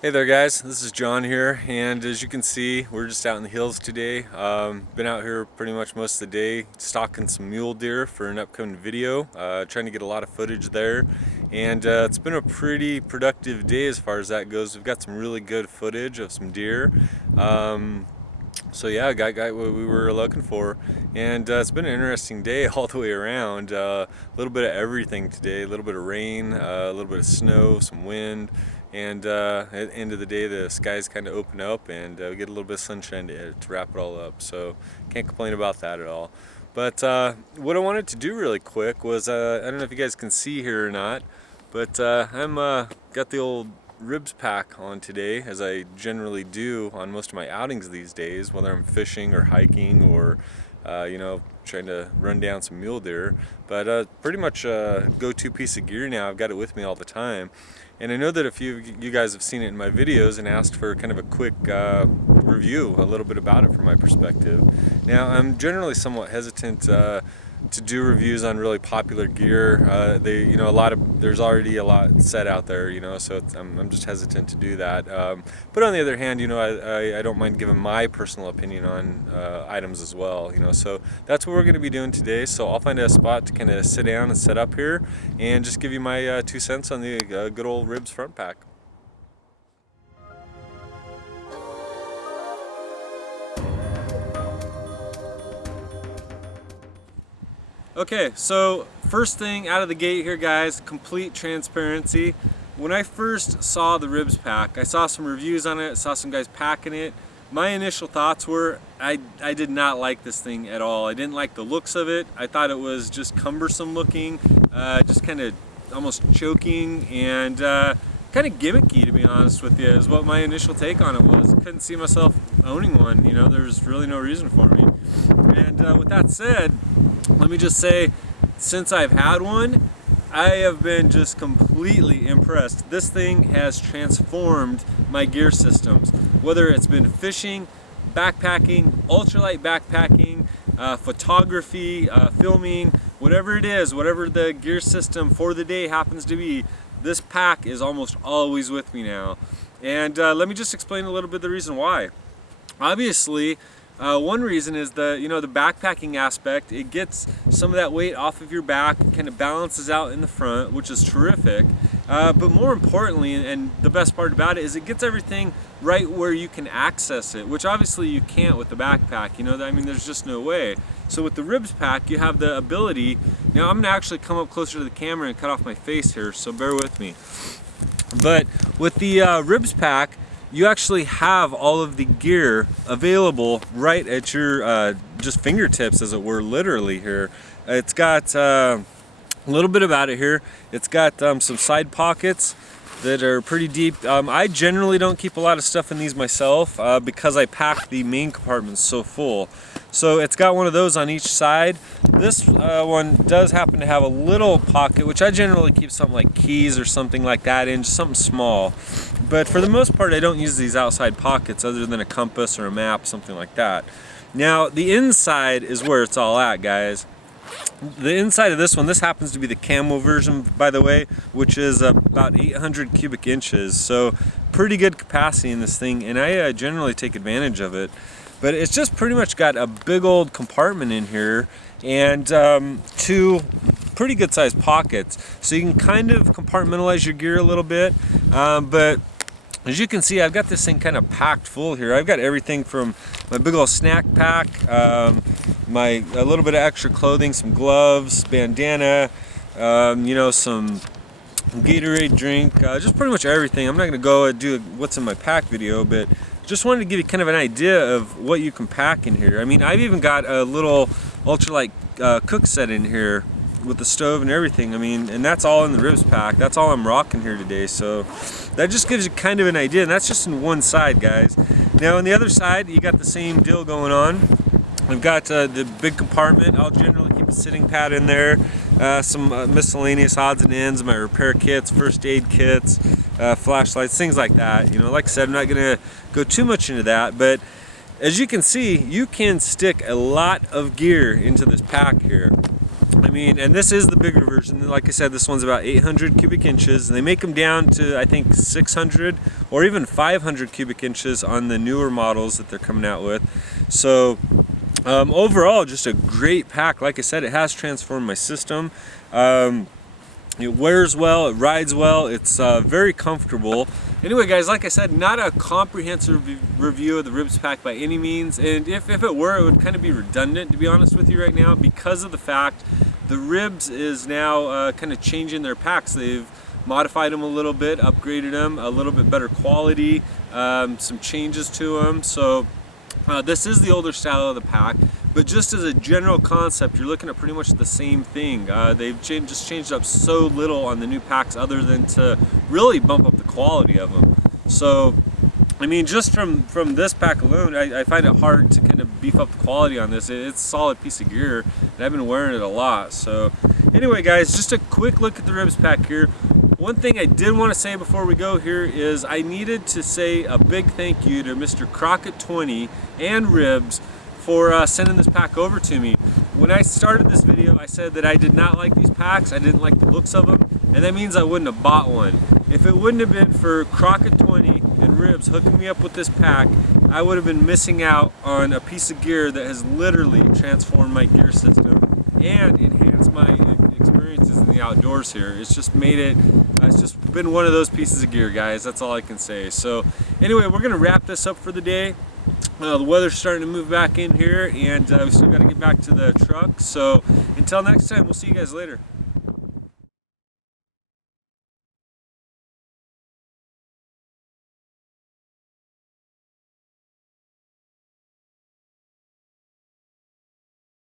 Hey there guys, this is John here, and as you can see we're just out in the hills today. Been out here pretty much most of the day stalking some mule deer for an upcoming video, trying to get a lot of footage there, and it's been a pretty productive day as far as that goes. We've got some really good footage of some deer. So yeah, got what we were looking for, and it's been an interesting day all the way around. A little bit of everything today, a little bit of rain, a little bit of snow, some wind, and at the end of the day the skies kind of open up and we get a little bit of sunshine to wrap it all up, so can't complain about that at all. But what I wanted to do really quick was, I don't know if you guys can see here or not, but I'm got the old RIBZ pack on today, as I generally do on most of my outings these days, whether I'm fishing or hiking or trying to run down some mule deer. But pretty much a go-to piece of gear now. I've got it with me all the time, and I know that a few of you guys have seen it in my videos and asked for kind of a quick review, a little bit about it from my perspective. Now, I'm generally somewhat hesitant to do reviews on really popular gear. There's already a lot set out there, so I'm just hesitant to do that. But on the other hand, I don't mind giving my personal opinion on items as well, so that's what we're going to be doing today. So I'll find a spot to kind of sit down and set up here and just give you my 2 cents on the good old RIBZ Front Pack. Okay, so first thing out of the gate here, guys, complete transparency. When I first saw the RIBZ pack, I saw some reviews on it, saw some guys packing it. My initial thoughts were, I did not like this thing at all. I didn't like the looks of it. I thought it was just cumbersome looking, just kind of almost choking, and kind of gimmicky, to be honest with you, is what my initial take on it was. Couldn't see myself owning one, there's really no reason for me. And with that said, let me just say, since I've had one, I have been just completely impressed. This thing has transformed my gear systems, whether it's been fishing, backpacking, ultralight backpacking, photography, filming, whatever it is, whatever the gear system for the day happens to be, this pack is almost always with me now. And let me just explain a little bit the reason why. Obviously, one reason is the backpacking aspect. It gets some of that weight off of your back, kind of balances out in the front, which is terrific. But more importantly, and the best part about it, is it gets everything right where you can access it, which obviously you can't with the backpack. There's just no way. So with the RIBZ pack, you have the ability. Now I'm gonna actually come up closer to the camera and cut off my face here, so bear with me. But with the RIBZ pack, you actually have all of the gear available right at your just fingertips, as it were, literally here. It's got a little bit about it here. It's got some side pockets that are pretty deep. I generally don't keep a lot of stuff in these myself because I pack the main compartments so full. So it's got one of those on each side. This one does happen to have a little pocket, which I generally keep something like keys or something like that in, just something small. But for the most part, I don't use these outside pockets other than a compass or a map, something like that. Now, the inside is where it's all at, guys. The inside of this one, this happens to be the camo version, by the way, which is about 800 cubic inches. So pretty good capacity in this thing, and I generally take advantage of it. But it's just pretty much got a big old compartment in here and 2 pretty good sized pockets. So you can kind of compartmentalize your gear a little bit. But as you can see, I've got this thing kind of packed full here. I've got everything from my big old snack pack, a little bit of extra clothing, some gloves, bandana, some Gatorade drink, just pretty much everything. I'm not going to go do what's in my pack video, but just wanted to give you kind of an idea of what you can pack in here. I've even got a little ultralight cook set in here with the stove and everything. And that's all in the RIBZ pack. That's all I'm rocking here today. So that just gives you kind of an idea, and that's just in one side, guys. Now on the other side, you got the same deal going on. I've got the big compartment. I'll generally keep a sitting pad in there, some miscellaneous odds and ends, my repair kits, first aid kits, flashlights, things like that. Like I said, I'm not going to go too much into that, but as you can see, you can stick a lot of gear into this pack here. I mean, and this is the bigger version. Like I said, this one's about 800 cubic inches, and they make them down to, I think, 600 or even 500 cubic inches on the newer models that they're coming out with. So overall, just a great pack. Like I said, it has transformed my system. It wears well, it rides well, it's very comfortable. Anyway guys, like I said, not a comprehensive review of the RIBZ pack by any means, and if it were, it would kind of be redundant, to be honest with you right now, because of the fact the RIBZ is now kind of changing their packs. They've modified them a little bit, upgraded them, a little bit better quality, some changes to them. So this is the older style of the pack, but just as a general concept, you're looking at pretty much the same thing. They've just changed up so little on the new packs other than to really bump up the quality of them. So, I mean, just from this pack alone, I find it hard to kind of beef up the quality on this. It's a solid piece of gear, and I've been wearing it a lot. So, anyway guys, just a quick look at the RIBZ pack here. One thing I did want to say before we go here is I needed to say a big thank you to Mr. Crockett20 and RIBZ for sending this pack over to me. When I started this video, I said that I did not like these packs, I didn't like the looks of them, and that means I wouldn't have bought one. If it wouldn't have been for Crockett20 and RIBZ hooking me up with this pack, I would have been missing out on a piece of gear that has literally transformed my gear system and enhanced my experiences in the outdoors here. It's just made it, it's just been one of those pieces of gear, guys. That's all I can say. So anyway, we're gonna wrap this up for the day. The weather's starting to move back in here, and we still got to get back to the truck. So until next time, we'll see you guys later.